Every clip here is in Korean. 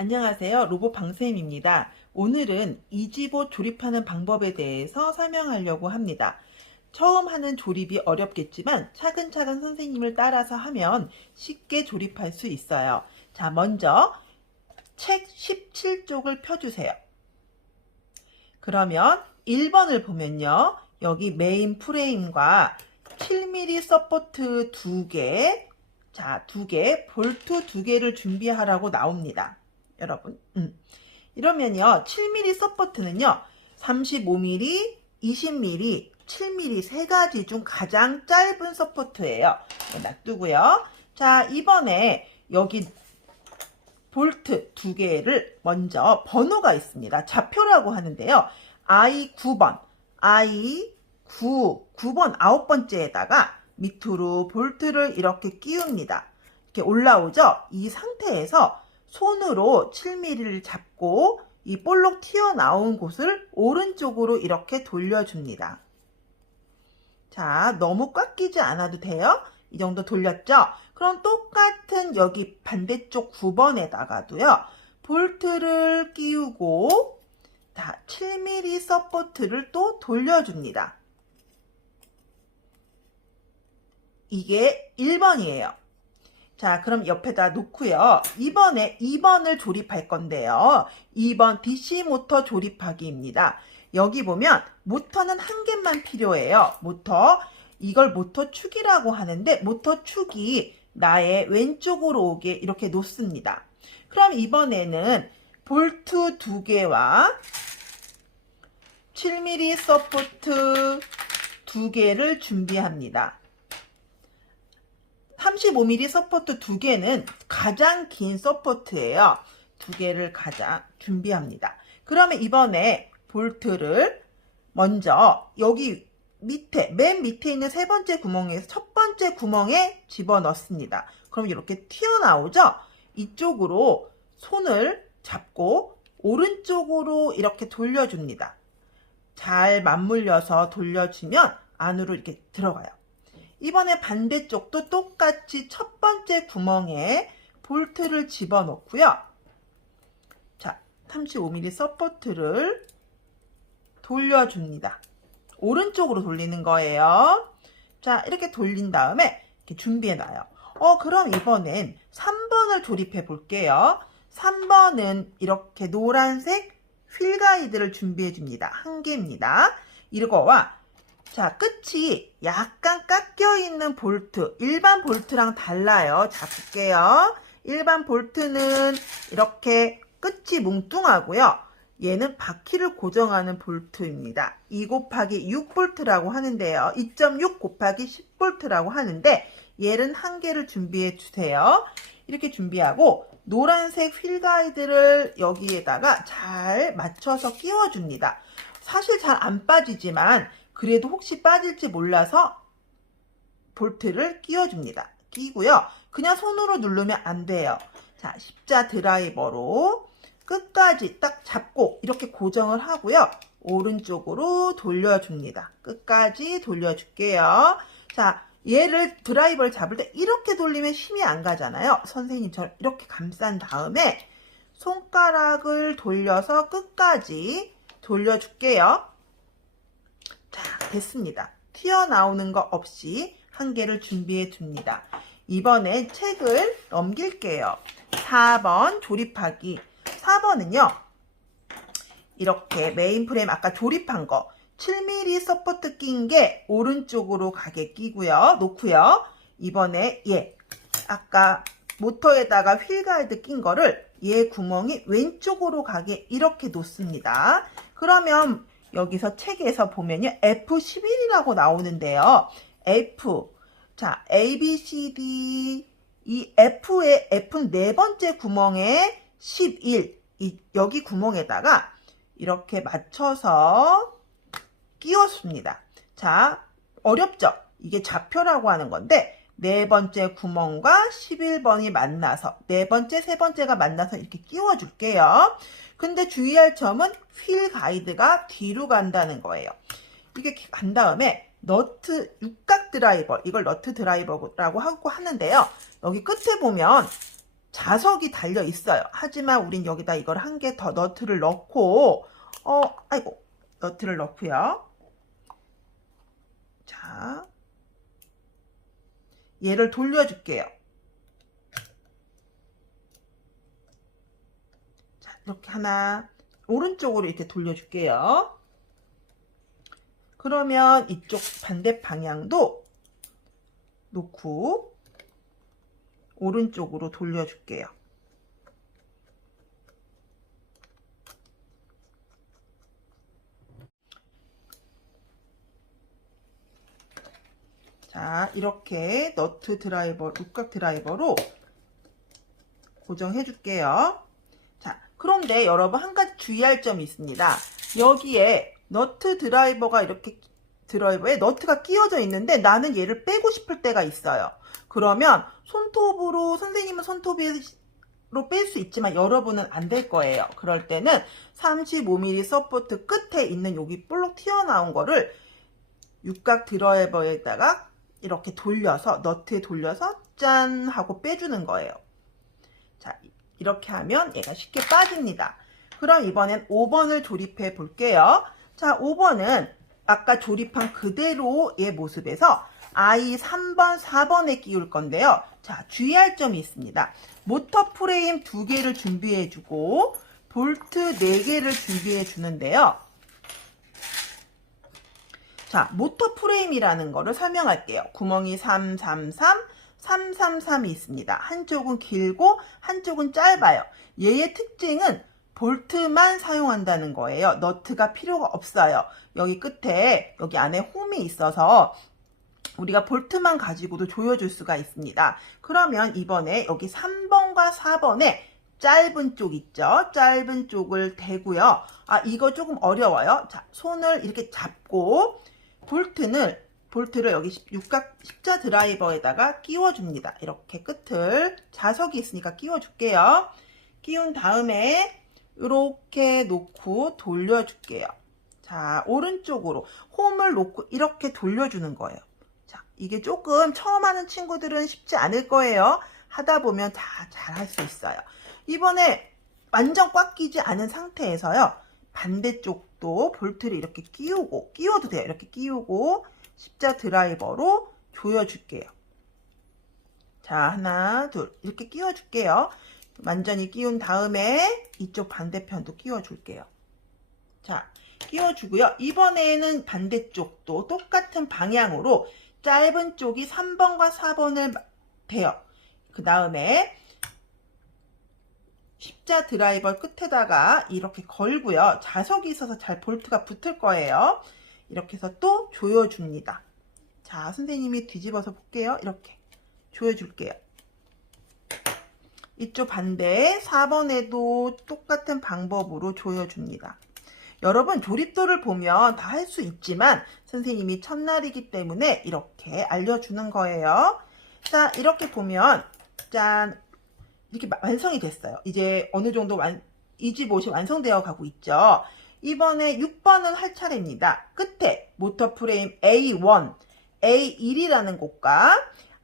안녕하세요. 로봇 방쌤입니다. 오늘은 이지봇 조립하는 방법에 대해서 설명하려고 합니다. 처음 하는 조립이 어렵겠지만 차근차근 선생님을 따라서 하면 쉽게 조립할 수 있어요. 자, 먼저 책 17쪽을 펴주세요. 그러면 1번을 보면요. 여기 메인 프레임과 7mm 서포트 2개, 자, 2개, 볼트 2개를 준비하라고 나옵니다. 여러분, 이러면요, 7mm 서포트는요, 35mm, 20mm, 7mm 세 가지 중 가장 짧은 서포트예요. 놔두고요. 자, 이번에 여기 볼트 2개를 먼저 번호가 있습니다. 좌표라고 하는데요. I9번, I9, 9번 9번째에다가 밑으로 볼트를 이렇게 끼웁니다. 이렇게 올라오죠? 이 상태에서 손으로 7mm를 잡고 이 볼록 튀어나온 곳을 오른쪽으로 이렇게 돌려줍니다. 자, 너무 꽉 끼지 않아도 돼요. 이 정도 돌렸죠? 그럼 똑같은 여기 반대쪽 9번에다가도요. 볼트를 끼우고 7mm 서포트를 또 돌려줍니다. 이게 1번이에요. 자, 그럼 옆에다 놓고요. 이번에 2번을 조립할 건데요. 2번 DC 모터 조립하기입니다. 여기 보면 모터는 한 개만 필요해요. 모터, 이걸 모터 축이라고 하는데 모터 축이 나의 왼쪽으로 오게 이렇게 놓습니다. 그럼 이번에는 볼트 2개와 7mm 서포트 2개를 준비합니다. 35mm 서포트 2개는 가장 긴 서포트예요. 2개를 준비합니다. 그러면 이번에 볼트를 먼저 여기 밑에, 맨 밑에 있는 세 번째 구멍에서 첫 번째 구멍에 집어넣습니다. 그럼 이렇게 튀어나오죠? 이쪽으로 손을 잡고 오른쪽으로 이렇게 돌려줍니다. 잘 맞물려서 돌려주면 안으로 이렇게 들어가요. 이번에 반대쪽도 똑같이 첫 번째 구멍에 볼트를 집어넣고요. 자, 35mm 서포트를 돌려줍니다. 오른쪽으로 돌리는 거예요. 자, 이렇게 돌린 다음에 이렇게 준비해놔요. 그럼 이번엔 3번을 조립해 볼게요. 3번은 이렇게 노란색 휠 가이드를 준비해 줍니다. 한 개입니다. 이거와 자, 끝이 약간 깎여 있는 볼트, 일반 볼트랑 달라요. 자, 볼게요. 일반 볼트는 이렇게 끝이 뭉뚱하고요. 얘는 바퀴를 고정하는 볼트입니다. 2 곱하기 6볼트라고 하는데요. 2.6 곱하기 10볼트라고 하는데 얘는 한 개를 준비해 주세요. 이렇게 준비하고 노란색 휠 가이드를 여기에다가 잘 맞춰서 끼워줍니다. 사실 잘 안 빠지지만 그래도 혹시 빠질지 몰라서 볼트를 끼워줍니다. 끼고요. 그냥 손으로 누르면 안 돼요. 자, 십자 드라이버로 끝까지 딱 잡고 이렇게 고정을 하고요. 오른쪽으로 돌려줍니다. 끝까지 돌려줄게요. 자, 얘를 드라이버를 잡을 때 이렇게 돌리면 힘이 안 가잖아요. 선생님처럼 이렇게 감싼 다음에 손가락을 돌려서 끝까지 돌려줄게요. 자, 됐습니다. 튀어나오는 거 없이 한 개를 준비해 줍니다. 이번에 책을 넘길게요. 4번 조립하기. 4번은요. 이렇게 메인 프레임 아까 조립한 거 7mm 서포트 낀 게 오른쪽으로 가게 끼고요. 놓고요. 이번에 아까 모터에다가 휠 가이드 낀 거를 얘 구멍이 왼쪽으로 가게 이렇게 놓습니다. 그러면 여기서 책에서 보면요. F11이라고 나오는데요. F. 자, A, B, C, D. 이 F의 F는 네 번째 구멍에 11. 여기 구멍에다가 이렇게 맞춰서 끼웠습니다. 자, 어렵죠? 이게 좌표라고 하는 건데, 네 번째 구멍과 11번이 만나서, 네 번째, 세 번째가 만나서 이렇게 끼워줄게요. 근데 주의할 점은 휠 가이드가 뒤로 간다는 거예요. 이게 간 다음에 너트, 육각 드라이버, 이걸 너트 드라이버라고 하고 하는데요. 여기 끝에 보면 자석이 달려 있어요. 하지만 우린 여기다 이걸 한 개 더 너트를 넣고 아이고 너트를 넣고요. 자, 얘를 돌려줄게요. 자, 이렇게 하나 오른쪽으로 이렇게 돌려줄게요. 그러면 이쪽 반대 방향도 놓고 오른쪽으로 돌려줄게요. 자, 이렇게 너트 드라이버, 육각 드라이버로 고정해 줄게요. 자, 그런데 여러분 한 가지 주의할 점이 있습니다. 여기에 너트 드라이버가 이렇게 드라이버에 너트가 끼워져 있는데 나는 얘를 빼고 싶을 때가 있어요. 그러면 손톱으로, 선생님은 손톱으로 뺄 수 있지만 여러분은 안 될 거예요. 그럴 때는 35mm 서포트 끝에 있는 여기 볼록 튀어나온 거를 육각 드라이버에다가 이렇게 돌려서, 너트에 돌려서 짠 하고 빼주는 거예요. 자, 이렇게 하면 얘가 쉽게 빠집니다. 그럼 이번엔 5번을 조립해 볼게요. 자, 5번은 아까 조립한 그대로의 모습에서 아이 3번, 4번에 끼울 건데요. 자, 주의할 점이 있습니다. 모터 프레임 2개를 준비해 주고 볼트 4개를 준비해 주는데요. 자, 모터 프레임이라는 거를 설명할게요. 구멍이 333, 333이 있습니다. 한쪽은 길고 한쪽은 짧아요. 얘의 특징은 볼트만 사용한다는 거예요. 너트가 필요가 없어요. 여기 끝에, 여기 안에 홈이 있어서 우리가 볼트만 가지고도 조여줄 수가 있습니다. 그러면 이번에 여기 3번과 4번에 짧은 쪽 있죠? 짧은 쪽을 대고요. 아, 이거 조금 어려워요. 자, 손을 이렇게 잡고 볼트를 여기 육각 십자 드라이버에다가 끼워줍니다. 이렇게 끝을 자석이 있으니까 끼워줄게요. 끼운 다음에 이렇게 놓고 돌려줄게요. 자, 오른쪽으로 홈을 놓고 이렇게 돌려주는 거예요. 자, 이게 조금 처음 하는 친구들은 쉽지 않을 거예요. 하다 보면 다 잘 할 수 있어요. 이번에 완전 꽉 끼지 않은 상태에서요. 반대쪽도 볼트를 이렇게 끼워도 돼요. 이렇게 끼우고 십자 드라이버로 조여줄게요. 자, 하나, 둘 이렇게 끼워줄게요. 완전히 끼운 다음에 이쪽 반대편도 끼워줄게요. 자, 끼워주고요. 이번에는 반대쪽도 똑같은 방향으로 짧은 쪽이 3번과 4번을 대요. 그 다음에 십자 드라이버 끝에다가 이렇게 걸고요. 자석이 있어서 잘 볼트가 붙을 거예요. 이렇게 해서 또 조여줍니다. 자, 선생님이 뒤집어서 볼게요. 이렇게 조여줄게요. 이쪽 반대 4번에도 똑같은 방법으로 조여줍니다. 여러분 조립도를 보면 다 할 수 있지만 선생님이 첫날이기 때문에 이렇게 알려주는 거예요. 자, 이렇게 보면 짠, 이렇게 완성이 됐어요. 이제 어느 정도 이 집 옷이 완성되어 가고 있죠. 이번에 6번은 할 차례입니다. 끝에 모터 프레임 A1, A1이라는 곳과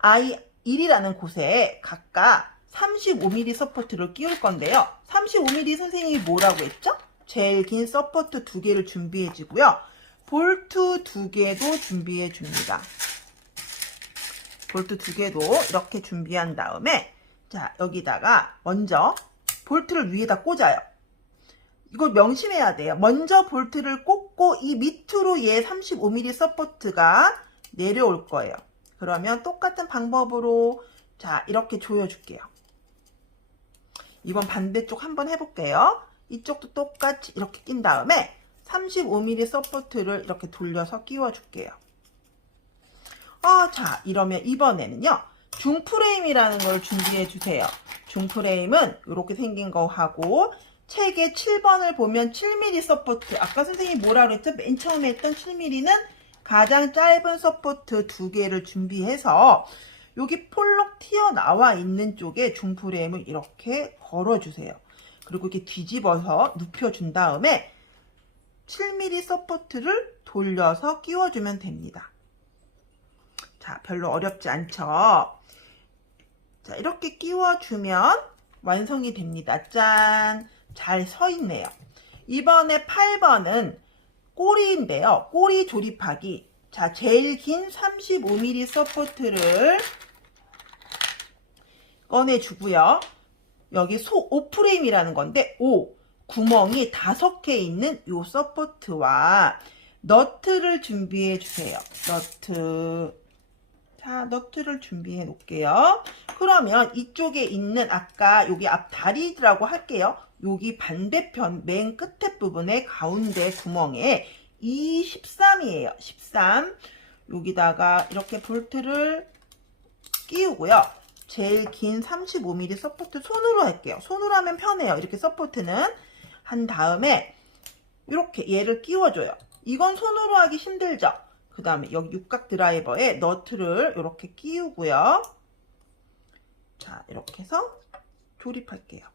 I1이라는 곳에 각각 35mm 서포트를 끼울 건데요. 35mm 선생님이 뭐라고 했죠? 제일 긴 서포트 2개를 준비해 주고요. 볼트 2개도 준비해 줍니다. 볼트 2개도 이렇게 준비한 다음에 자, 여기다가 먼저 볼트를 위에다 꽂아요. 이걸 명심해야 돼요. 먼저 볼트를 꽂고 이 밑으로 얘 35mm 서포트가 내려올 거예요. 그러면 똑같은 방법으로 자, 이렇게 조여줄게요. 이번 반대쪽 한번 해볼게요. 이쪽도 똑같이 이렇게 낀 다음에 35mm 서포트를 이렇게 돌려서 끼워줄게요. 자, 이러면 이번에는요. 중프레임이라는 걸 준비해 주세요. 중프레임은 이렇게 생긴 거 하고 책에 7번을 보면 7mm 서포트, 아까 선생님이 뭐라 그랬죠? 맨 처음에 했던 7mm는 가장 짧은 서포트 2개를 준비해서 여기 폴록 튀어나와 있는 쪽에 중프레임을 이렇게 걸어주세요. 그리고 이렇게 뒤집어서 눕혀준 다음에 7mm 서포트를 돌려서 끼워주면 됩니다. 자, 별로 어렵지 않죠? 자, 이렇게 끼워주면 완성이 됩니다. 짠! 잘 서 있네요. 이번에 8번은 꼬리인데요. 꼬리 조립하기. 자, 제일 긴 35mm 서포트를 꺼내주고요. 여기 오프레임이라는 건데 구멍이 5개 있는 요 서포트와 너트를 준비해 주세요. 너트를 준비해 놓을게요. 그러면 이쪽에 있는 아까 여기 앞다리라고 할게요. 여기 반대편 맨 끝에 부분에 가운데 구멍에 이 13이에요. 13. 여기다가 이렇게 볼트를 끼우고요. 제일 긴 35mm 서포트 손으로 할게요. 손으로 하면 편해요. 이렇게 서포트는 한 다음에 이렇게 얘를 끼워줘요. 이건 손으로 하기 힘들죠. 그 다음에 여기 육각 드라이버에 너트를 이렇게 끼우고요. 자, 이렇게 해서 조립할게요.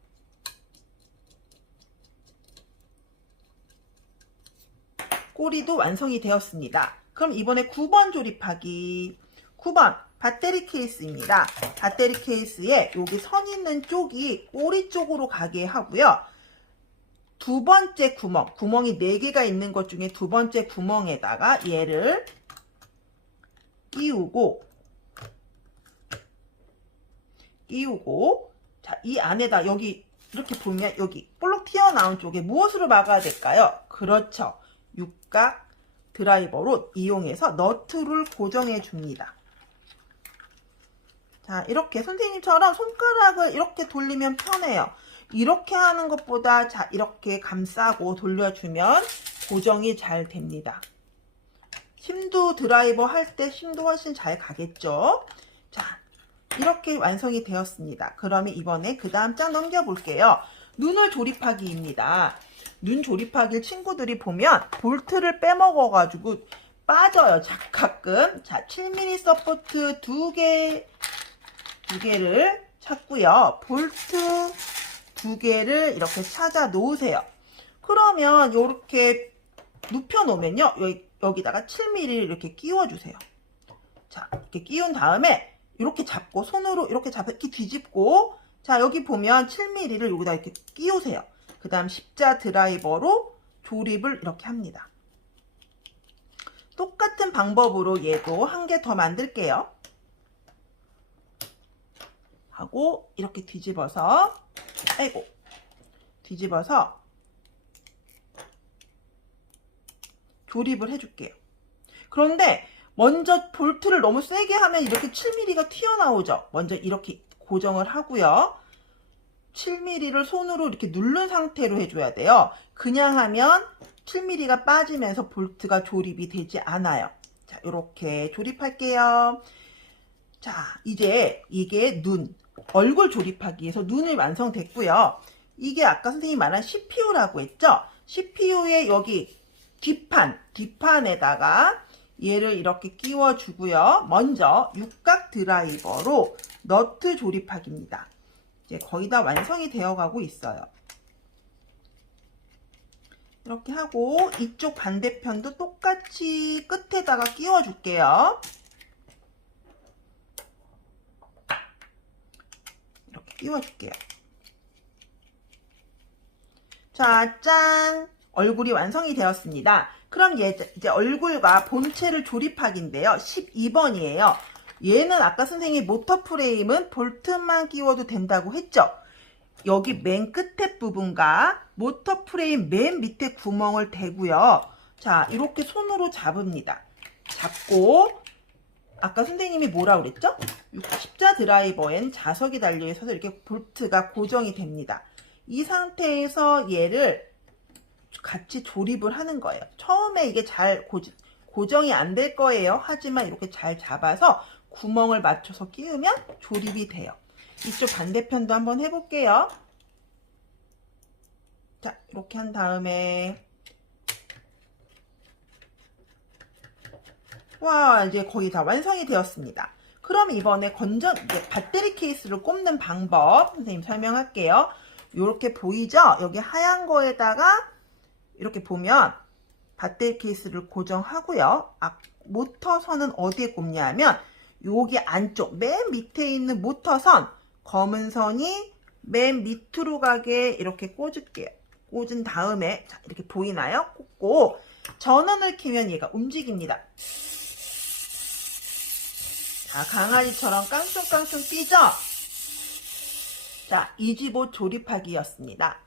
꼬리도 완성이 되었습니다. 그럼 이번에 9번 조립하기. 9번 배터리 케이스입니다. 배터리 케이스에 여기 선 있는 쪽이 꼬리 쪽으로 가게 하고요. 두 번째 구멍이 4개가 있는 것 중에 두 번째 구멍에다가 얘를 끼우고 자, 이 안에다 여기 이렇게 보면 여기 볼록 튀어나온 쪽에 무엇으로 막아야 될까요? 그렇죠. 육각 드라이버로 이용해서 너트를 고정해 줍니다. 자, 이렇게 선생님처럼 손가락을 이렇게 돌리면 편해요. 이렇게 하는 것보다 자, 이렇게 감싸고 돌려주면 고정이 잘 됩니다. 심도 드라이버 할 때 심도 훨씬 잘 가겠죠? 자, 이렇게 완성이 되었습니다. 그러면 이번에 그 다음 장 넘겨볼게요. 눈을 조립하기입니다. 눈 조립하기 친구들이 보면 볼트를 빼먹어가지고 빠져요. 가끔. 자, 7mm 서포트 2개를 찾고요. 볼트 2개를 이렇게 찾아 놓으세요. 그러면 이렇게 눕혀 놓으면요. 여기다가 7mm를 이렇게 끼워 주세요. 자, 이렇게 끼운 다음에 이렇게 잡고 손으로 이렇게 이렇게 뒤집고 자, 여기 보면 7mm를 여기다 이렇게 끼우세요. 그 다음 십자 드라이버로 조립을 이렇게 합니다. 똑같은 방법으로 얘도 한 개 더 만들게요. 하고 이렇게 뒤집어서 조립을 해줄게요. 그런데 먼저 볼트를 너무 세게 하면 이렇게 7mm가 튀어나오죠. 먼저 이렇게 고정을 하고요. 7mm를 손으로 이렇게 누른 상태로 해줘야 돼요. 그냥 하면 7mm가 빠지면서 볼트가 조립이 되지 않아요. 자, 이렇게 조립할게요. 자, 이제 이게 얼굴 조립하기 위해서 눈이 완성됐고요. 이게 아까 선생님이 말한 CPU라고 했죠? CPU의 여기 뒷판에다가 얘를 이렇게 끼워주고요. 먼저 육각 드라이버로 너트 조립하기입니다. 이제 거의 다 완성이 되어 가고 있어요. 이렇게 하고 이쪽 반대편도 똑같이 끝에다가 끼워줄게요. 이렇게 끼워줄게요. 자, 짠! 얼굴이 완성이 되었습니다. 그럼 이제 얼굴과 본체를 조립하기인데요. 12번이에요. 얘는 아까 선생님이 모터 프레임은 볼트만 끼워도 된다고 했죠. 여기 맨 끝에 부분과 모터 프레임 맨 밑에 구멍을 대고요. 자, 이렇게 손으로 잡습니다. 잡고 아까 선생님이 뭐라고 그랬죠? 십자 드라이버엔 자석이 달려 있어서 이렇게 볼트가 고정이 됩니다. 이 상태에서 얘를 같이 조립을 하는 거예요. 처음에 이게 잘 고정이 안 될 거예요. 하지만 이렇게 잘 잡아서 구멍을 맞춰서 끼우면 조립이 돼요. 이쪽 반대편도 한번 해볼게요. 자, 이렇게 한 다음에 와, 이제 거의 다 완성이 되었습니다. 그럼 이번에 이제 배터리 케이스를 꼽는 방법 선생님 설명할게요. 이렇게 보이죠? 여기 하얀 거에다가 이렇게 보면 배터리 케이스를 고정하고요. 모터선은 어디에 꼽냐 하면 여기 안쪽 맨 밑에 있는 모터선 검은 선이 맨 밑으로 가게 이렇게 꽂을게요. 꽂은 다음에 자, 이렇게 보이나요? 꽂고 전원을 켜면 얘가 움직입니다. 자, 강아지처럼 깡충깡충 뛰죠? 자, 이 집 옷 조립하기였습니다.